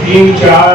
3-4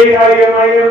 AIMIM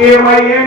AIMIM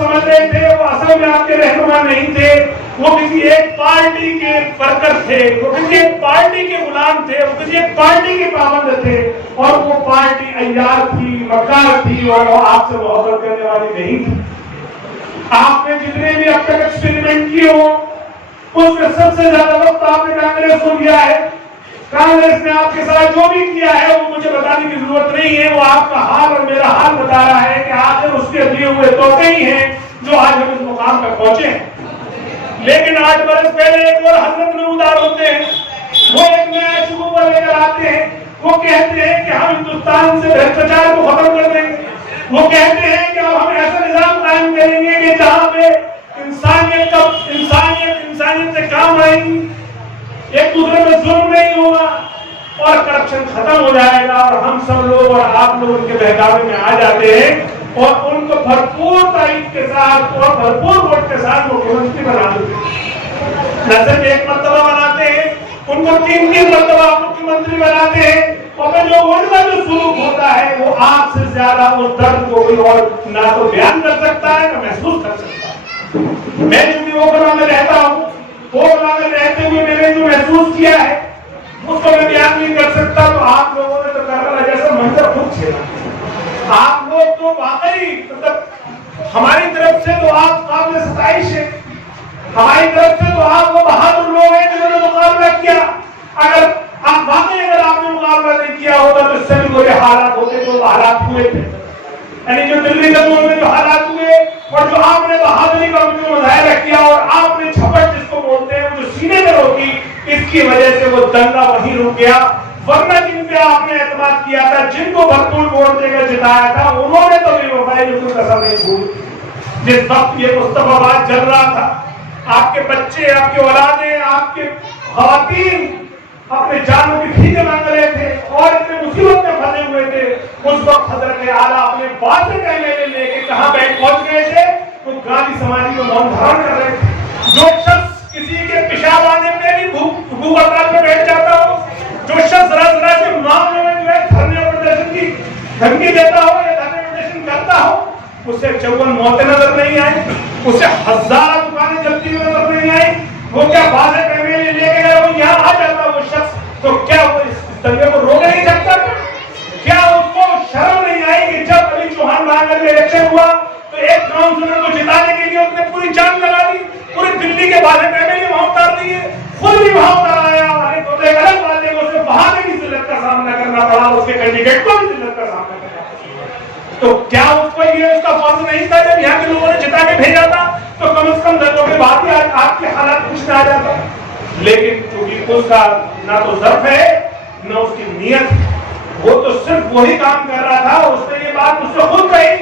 سمجھ رہے تھے وہ اصل میں آپ کے رہنما نہیں تھے، وہ کسی ایک پارٹی کے ورکر تھے، وہ کسی ایک پارٹی کے غلام تھے، وہ کسی ایک پارٹی کے پابند تھے، اور وہ پارٹی عیار تھی، مکار تھی، اور وہ آپ سے محبت کرنے والی نہیں تھی۔ آپ نے جتنے بھی اب تک ایکسپیریمنٹ کیے ہو اس میں سب سے زیادہ وقت آپ نے کانگریس کو دیا ہے۔ کانگریس نے آپ کے ساتھ جو بھی کیا ہے وہ مجھے بتانے کی ضرورت نہیں ہے، وہ آپ کا حال اور میرا حال بتا رہا ہے کہ آخر اس کے دیے ہوئے توقع ہی ہیں جو آج ہم اس مقام تک پہنچے ہیں۔ لیکن 8 برس پہلے ایک اور حضرت نمودار ہوتے ہیں، وہ ایک نیا شگوفہ لے کر آتے ہیں، وہ کہتے ہیں کہ ہم ہندوستان سے بھرشٹاچار کو ختم کر دیں گے، وہ کہتے ہیں کہ اب ہم ایسا نظام قائم کریں گے کہ جہاں پہ انسانیت سے کام آئیں گی، ایک دوسرے میں ظلم نہیں ہوگا اور کرپشن ختم ہو جائے گا، اور ہم سب لوگ اور آپ لوگ ان کے بہکاوے میں آ جاتے ہیں اور ان کو بھرپور تائید کے ساتھ اور بھرپور ووٹ کے ساتھ مکھیہ منتری بنا دیتے ہیں۔ نہ صرف ایک مرتبہ بناتے ہیں، ان کو 3 مرتبہ مکھیہ منتری بناتے ہیں، اور پھر جو ان کا جو سلوک ہوتا ہے وہ آپ سے زیادہ اس درد کو کوئی اور نہ تو بیان کر سکتا ہے نہ محسوس کر سکتا ہے۔ میں چونکہ اوکھلا میں رہتا ہوں، اوکھلا میں رہتے ہوئے میں نے جو محسوس کیا ہے اس کو میں بیان نہیں کر سکتا، تو آپ لوگوں نے تو کربلا جیسا منظر خود چھیڑا۔ آپ لوگ تو واقعی مطلب ہماری طرف سے تو آپ قابل ستائش ہیں، ہماری طرف سے تو آپ وہ بہادر لوگ ہیں جنہوں نے مقابلہ کیا۔ اگر آپ واقعی آپ نے مقابلہ نہیں کیا ہوتا تو اس سے بھی کوئی حالات ہوتے جو حالات ہوئے تھے، یعنی جو دلی گدھوں میں جو حالات ہوئے اور جو آپ نے بہادری کا مظاہرہ کیا اور آپ نے جھپٹ جس کو بولتے ہیں جو سینے میں روکی، اس کی وجہ سے وہ دنگا وہیں رک گیا۔ ورنہ جن پہ آپ نے اعتماد کیا تھا، جن کو بھرپور ووٹ دے کر جتایا تھا، انہوں نے تو بھی وفائی جو قسم نہیں بھولی۔ جس وقت یہ مصطفیٰ آباد چل رہا تھا، آپ کے بچے، آپ کے اولادیں، آپ کے خواتین اپنے جانوں کی بھیک مانگ رہے تھے اور اتنے مصیبت میں پھنسے ہوئے تھے، اس وقت حضرت اعلیٰ اپنے بات سے کہنے لے کے کہاں بیٹھ پہنچ گئے تھے؟ وہ گاندھی سماجی کو مون دھارن کر رہے تھے۔ جو شخص کسی کے پیشاب آنے میں بھی بھوک ہڑتال پہ بیٹھ جاتا ہو، جو شخص ذرا ذرا سے معاملے میں جو ہے دھرنے اور پردرشن کی دھمکی دیتا ہو یا دھرنے پردرشن کرتا ہو، اسے 54 موتیں نظر نہیں آئیں، اسے 1000 دکانیں جلتی ہوئی نظر نہیں آئیں، وہ کیا بازے پیمے لے کے وہ یہاں آ جاتا وہ شخص، تو کیا وہ اس دنگے کو روک نہیں سکتا؟ کیا اس کو شرم نہیں آئی کہ جب علی چوہان بہادر میں الیکشن ہوا تو ایک کاؤنسلر کو جتانے کے لیے اس نے پوری جان لگا دی، پوری دلی کے بازے پیمے وہاں اتار دیے، خود بھی وہاں اتر آیا، اور ایک الگ بات ہے اسے وہاں بھی ذلت کا سامنا کرنا پڑا، اس کے کینڈیڈیٹ کو بھی ذلت کا سامنا کرنا پڑا۔ تو کیا اس کو یہ اس کا فرض نہیں تھا جب یہاں کے لوگوں نے جتا کے بھیجا تھا تو کم از کم دنوں کے بعد ہی آپ کے حالات کچھ نہ آ جاتا؟ لیکن چونکہ اس کا نہ تو ظرف ہے نہ اس کی نیت، وہ تو صرف وہی کام کر رہا تھا۔ اس نے یہ بات مجھ سے خود کہی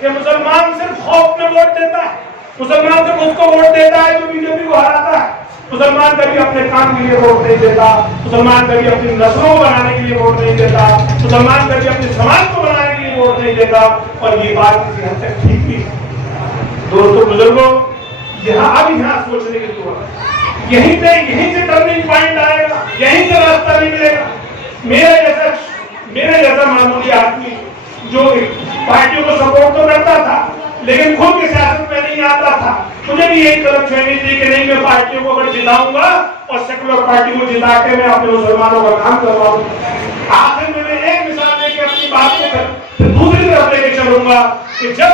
کہ مسلمان صرف خوف میں ووٹ دیتا ہے، مسلمان صرف اس کو ووٹ دیتا ہے جو بی جے پی کو ہراتا ہے، مسلمان کبھی اپنے کام کے لیے ووٹ نہیں دیتا، مسلمان کبھی اپنی نسلوں کو بنانے کے لیے ووٹ نہیں دیتا، مسلمان کبھی اپنے سماج کو بنانے کے لیے ووٹ نہیں دیتا۔ اور یہ بات کسی حد تک ٹھیک بھی ہے۔ دوستو بزرگوں، یہاں سوچنے کی ضرورت ہے، یہیں سے ٹرننگ پوائنٹ آئے گا، یہیں سے راستہ نہیں ملے گا۔ میرے جیسا معمولی آدمی جو پارٹیوں کو سپورٹ تو کرتا تھا لیکن خود کی سیاست میں نہیں آتا تھا، مجھے بھی یہی طرف چینی تھی کہ نہیں میں پارٹیوں کو اگر جتاؤں گا اور سیکولر پارٹی کو جتا کے میں اپنے مسلمانوں کا کام کرواؤں گا۔ آخر میں ایک مثال دے کے اپنی بات کو پھر دوسری طرف لے کے چلوں گا کہ جب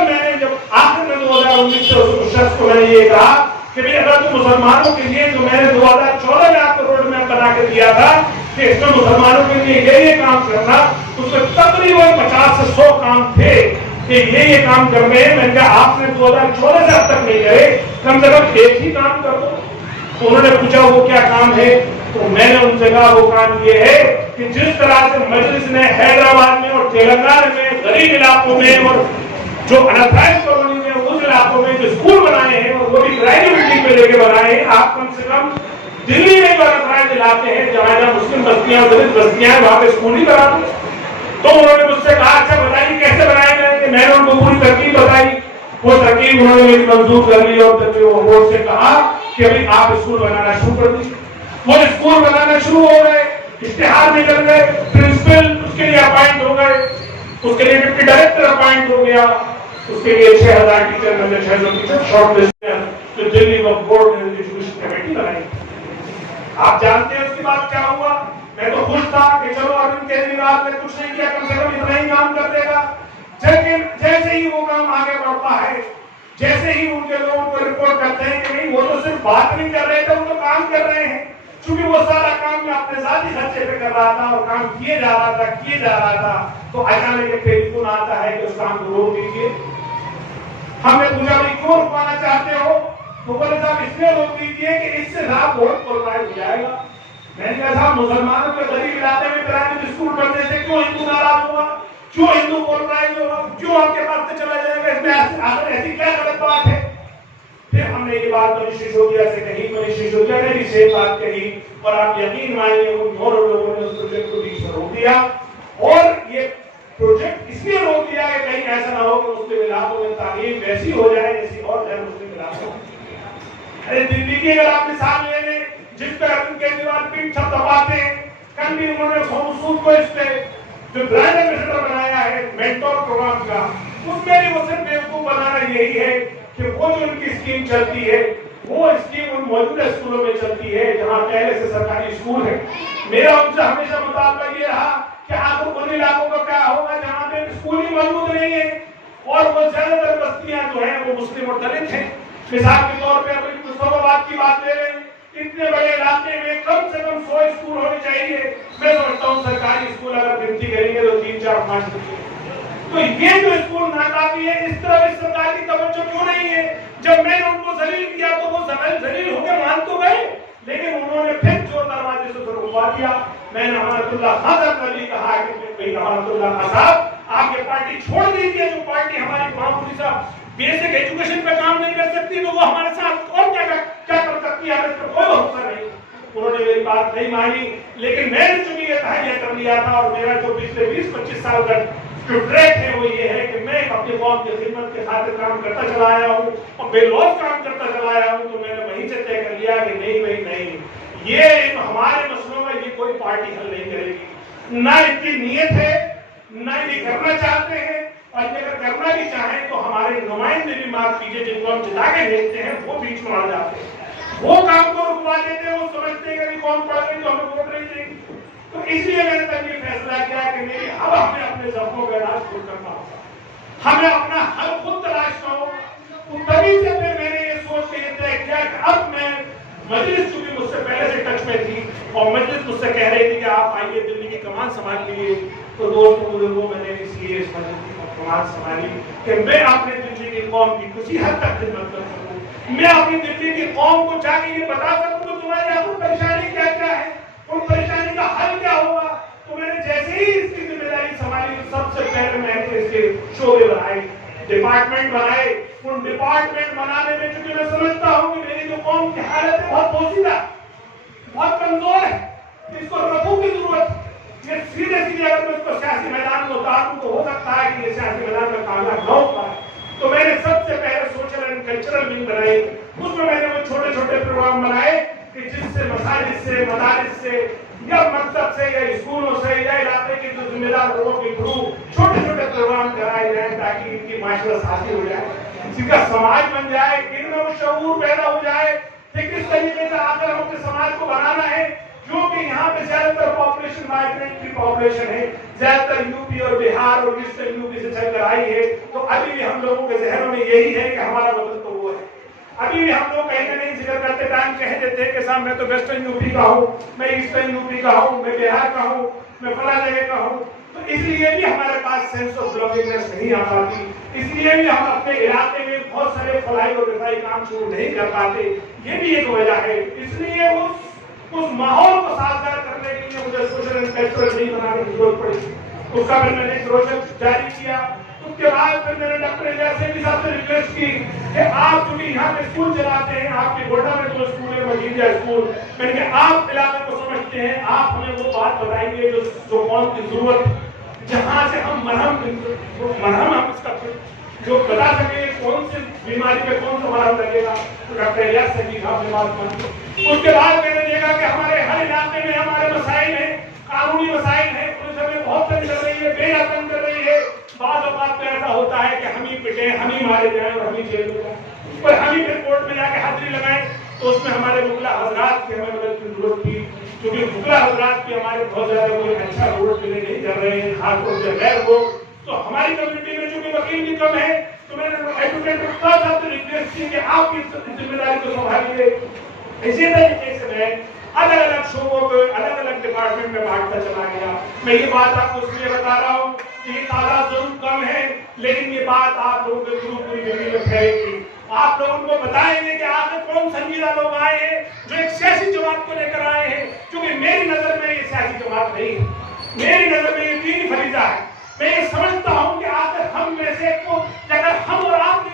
آخر میں 2019 سے اس شخص کو میں نے یہ کہا کہ بھی اگر تو مسلمانوں کے لیے جو میں نے 2014 میں آپ کو روڈ میپ بنا کے دیا تھا کہ اس میں مسلمانوں کے لیے یہ کام کرنا، اس میں تقریباً 50 سے 100 کام تھے کہ یہ کام کرنے ہیں۔ میں نے کہا آپ نے 2014 سے اب تک نہیں کرے، کم سے کم ایک ہی کام کر دو۔ تو انہوں نے پوچھا وہ کیا کام ہے، تو میں نے ان سے کہا وہ کام یہ ہے کہ جس طرح سے مجلس نے حیدرآباد میں اور تلنگانہ میں غریب علاقوں میں اور جو انتھرائزڈ کالونی میں اس علاقوں میں جو اسکول بنائے ہیں اور وہ بھی کرائے کی بلڈنگ پہ لے کے بنائے ہیں، آپ کم سے کم دلی میں جو انتھرائزڈ علاقے ہیں جہاں مسلم بستیاں دلت بستیاں ہیں وہاں پہ اسکول ہی بنا دو۔ تو انہوں نے مجھ سے کہا اچھا بتائیے کیسے بنائے جائیں گے، میں نے ان کو پوری ترکیب بتائی، وہ ترکیب انہوں نے میری منظور کر لی اور بورڈ سے کہا کہ ابھی آپ اسکول بنانا شروع کر دیجیے۔ وہ اسکول بنانا شروع ہو گئے، اشتہار نکل گئے، پرنسپل اس کے لیے اپائنٹ ہو گئے، اس کے لیے ڈپٹی ڈائریکٹر اپائنٹ ہو گیا، اس کے لیے 6000 ٹیچر میں سے 600 ٹیچر شارٹ لسٹ ہیں جو دلی وقف بورڈ نے ایجوکیشن کمیٹی بنائی. آپ جانتے ہیں اس کے بعد کیا ہوا؟ میں تو خوش تھا کہ چلو اروند کیجریوال نے کچھ نہیں کیا، کم سے کم اتنا ہی کام کر دے گا. لیکن جیسے ہی وہ کام آگے بڑھتا ہے، جیسے ہی ان کے لوگوں کو رپورٹ کرتے ہیں کہ نہیں وہ تو صرف بات نہیں کر رہے تھے، وہ تو کام کر رہے ہیں. چونکہ وہ سارا کام میں اپنے ذاتی خرچے پہ کر رہا تھا اور کام کیے جا رہا تھا تو اچانک ایک ٹیلی فون آتا ہے کہ اس کام کو روک دیجیے. ہم نے پوچھا بھائی کیوں رکوانا چاہتے ہو؟ تو بولے صاحب اس لیے روک دیجیے کہ اس سے آپ بہت پرواز ہو جائے گا. میں نے کہا صاحب مسلمانوں کے غریب علاقے میں پرائیویٹ اسکول پڑھنے سے کیوں ہندو ناراض ہوا، کیوں ہندو پرواز ہوا، کیوں آپ کے پاس سے چلا جائے گا؟ اس میں آخر ایسی کیا غلط بات ہے؟ پھر ہم نے یہ بات منیش سسودیا سے کہی، منیش سسودیا نے بھی سیم بات کہی اور آپ یقین مانیے ان دونوں لوگوں نے اس پروجیکٹ کو بیچ میں روک دیا. اور یہ پروجیکٹ اس لیے روک دیا کہ کہیں ایسا نہ ہو کہ مسلم علاقوں میں تعلیم ویسی ہو جائے جیسی اور غیر مسلم علاقوں میں. ارے دلی کی اگر آپ مثال لے لیں جس پہ اروند کیجریوال پیٹ چھپ دباتے ہیں، کل بھی انہوں نے مسعود کو اس پہ جو برانڈ ایمبیسڈر بنایا ہے مینٹور پروگرام کا، اس میں بھی وہ صرف بیوقوف بنانا یہی ہے کہ وہ جو ان کی اسکیم چلتی ہے وہ اسکیم ان موجودہ اسکولوں میں چلتی ہے جہاں پہلے سے سرکاری اسکول ہے. میرا ان سے ہمیشہ مطالبہ یہ رہا کہ آخر ان علاقوں کا کیا ہوگا جہاں پہ اسکول ہی موجود نہیں ہے اور وہ زیادہ تر بستیاں جو ہیں وہ مسلم اور دلت ہیں. مثال کے طور پہ اپنی مصطفیٰ آباد کی بات لے رہے ہیں، اتنے بڑے علاقے میں کم سے کم 100 اسکول ہونے چاہیے. میں سمجھتا ہوں سرکاری اسکول اگر گنتی کریں گے تو 3 4 5 ہوتے ہیں. تو یہ جو اسکول ناکافی ہے، اس طرح اس سرکار کی توجہ کیوں نہیں ہے؟ جب میں نے ان کو ذلیل کیا تو وہ ذلیل ہو کے مان تو گئے، لیکن انہوں نے پھر جو دروازے سے رکوا دیا. میں نے امانت اللہ خان صاحب نے کہا کہ بھائی امانت اللہ خان صاحب آپ یہ پارٹی چھوڑ دیجیے. جو پارٹی ہماری معمولی صاحب بیسک ایجوکیشن پہ کام نہیں کر سکتی تو وہ ہمارے ساتھ اور کیا کر سکتی ہے، ہمیں اس پہ کوئی بھروسہ نہیں. انہوں نے میری بات نہیں مانی، لیکن میں نے چونکہ یہ تہیہ کر لیا تھا اور میرا جو پچھلے 20-25 سال تک جو ٹریک ہے وہ یہ ہے کہ میں اپنی قوم کی خدمت کے خاطر کام کرتا چلا آیا ہوں اور بے لوث کام کرتا چلا آیا ہوں. تو میں نے وہیں سے طے کر لیا کہ نہیں بھائی نہیں، یہ ہمارے مسئلوں میں یہ کوئی پارٹی حل نہیں کرے گی. نہ اس کی نیت ہے، نہ یہ کرنا چاہتے ہیں، اور اگر کرنا بھی چاہیں تو ہمارے نمائندے بھی معاف کیجیے جن کو ہم جتا کے بھیجتے ہیں وہ بیچ میں آ جاتے ہیں، وہ کام کو رکوا دیتے ہیں. وہ سمجھتے ہیں کہ قوم پڑھ رہی تو ہمیں ووٹ نہیں دیں گی. تو اس لیے میں نے تب یہ فیصلہ کیا کہ نہیں، اب ہمیں اپنے زخموں کا علاج خود کرنا ہوگا، ہمیں اپنا حل خود تلاشنا ہوگا. تو تبھی سے پھر میں نے یہ سوچ کے یہ طے کیا کہ اب میں مجلس چونکہ مجھ سے پہلے سے ٹچ میں تھی اور مجلس مجھ سے کہہ رہی تھی کہ آپ آئیے دلی کی کمان سنبھال لیجیے، تو دوستوں بزرگوں میں نے اس لیے اس مجلس کی کمان سنبھالی کہ میں اپنے دلی کی قوم کی کسی حد تک خدمت کر سکوں. میں اپنی دلی کی قوم کو جا کے یہ بتا سکوں کہ تمہارے یہاں پر پریشانی کیا کیا ہے، ان پریشانی کا حل کیا ہوگا. تو میں نے جیسے ہی اس کی ذمہ داری سنبھالی تو سب سے پہلے میں نے اس کے شعبے بنائے، ڈپارٹمنٹ بنائے. ان ڈپارٹمنٹ بنانے میں چونکہ میں سمجھتا ہوں کہ میری جو قوم کی حالت ہے بہت پوشیدہ، بہت کمزور ہے، اس کو رفع کی ضرورت ہے. یہ سیدھے اگر میں اس کو سیاسی میدان میں اتاروں تو ہو سکتا ہے کہ یہ سیاسی میدان میں کامیاب نہ ہو پائے. تو میں نے سب سے پہلے سوشل اینڈ کلچرل ونگ بنائی. اس میں نے وہ چھوٹے چھوٹے پروگرام بنائے کہ جس سے مساجد سے، مدارس سے یا مکتب سے یا اسکولوں سے یا علاقے کے جو ذمہ دار لوگوں کے تھرو چھوٹے چھوٹے پروگرام کرائے جائیں تاکہ ان کی معاشرت حاصل ہو جائے، ان کا سماج بن جائے، ان میں وہ شعور پیدا ہو جائے کہ کس طریقے سے آخر ہم اپنے سماج کو بنانا ہے. جو کہ یہاں پہ زیادہ تر پاپولیشن مائگرینٹ کی پاپولیشن ہے، زیادہ تر یو پی اور بہار اور ایسٹرن یو پی سے چل کر آئی ہے. تو ابھی بھی ہم لوگوں کے ذہنوں میں یہی ہے کہ ہمارا وطن تو وہ ہے. ابھی بھی ہم لوگ کہیں نہ کہیں ذکر کرتے ٹائم کہہ دیتے ہیں کہ صاحب میں تو ویسٹرن یو پی کا ہوں، میں ایسٹرن یو پی کا ہوں، میں بہار کا ہوں، میں فلاں جگہ کا ہوں. تو اس لیے بھی ہمارے پاس سینس آف بلانگنگنس نہیں آ پاتی، اس لیے بھی ہم اپنے علاقے میں بہت سارے فلاحی اور رفاہی کام شروع نہیں کر پاتے. یہ بھی ایک وجہ ہے. اس لیے اس ماحول کو سازگار کرنے کے لیے مجھے سوشل اینڈ کلچرل ونگ بنانے کی ضرورت پڑی. اس کا پھر میں نے پروجیکٹ جاری کیا. اس کے بعد پھر میں نے ڈاکٹر الیاس سیٹھی صاحب سے ریکویسٹ کی کہ آپ چونکہ یہاں پہ اسکول چلاتے ہیں، آپ کے گوڈا میں جو اسکول ہے مجیدیا اسکول، میں نے کہا آپ علاقے کو سمجھتے ہیں، آپ ہمیں وہ بات بتائیے جو قوم کی ضرورت، جہاں سے ہم مرہم ہم اس کا جو بتا سکیں کون سی بیماری میں کون سا مرہم لگے گا. تو ڈاکٹر الیاس سیٹھی صاحب نے بات مانی. اس کے بعد میں نے دیکھا کہ ہمارے ہر علاقے میں ہمارے مسائل ہیں، قانونی مسائل ہیں، پولیس ہمیں بہت تنگ کر رہی ہے، بے تنگ کر رہی ہے، بعض اوقات تو ایسا ہوتا ہے کہ ہم ہی پٹیں، ہم ہی مارے جائیں اور ہم ہی جیل میں جائیں، اور ہم ہی پھر کورٹ میں جا کے حاضری لگائیں. تو اس میں ہمارے وکلا حضرات کی ہمیں مدد کی ضرورت تھی، کیونکہ وکلا حضرات کی ہمارے بہت زیادہ کوئی اچھا رول پلے نہیں کر رہے ہیں، خاص طور سے غیر وہ. تو ہماری کمیونٹی میں چونکہ وکیل بھی کم ہے، تو میں نے ایڈوکیٹ صاحب سے ریکویسٹ کی کہ آپ اس ذمہ داری کو سنبھالیے. اسی طریقے سے میں الگ الگ شعبوں کو الگ الگ ڈپارٹمنٹ میں بانٹتا چلا گیا. میں یہ بات آپ کو اس لیے بتا رہا ہوں کہ یہ تعداد ضرور کم ہے، لیکن یہ بات آپ لوگوں کے ضرور پوری زمین میں پھیلے گی. آپ لوگوں کو بتائیں گے کہ آخر کون سنجیدہ لوگ آئے ہیں جو ایک سیاسی جماعت کو لے کر آئے ہیں، کیونکہ میری نظر میں یہ سیاسی جماعت نہیں ہے، میری نظر میں یہ دینی فریضہ ہے. میں یہ سمجھتا ہوں کہ آخر ہم میں سے کو اگر ہم اور آپ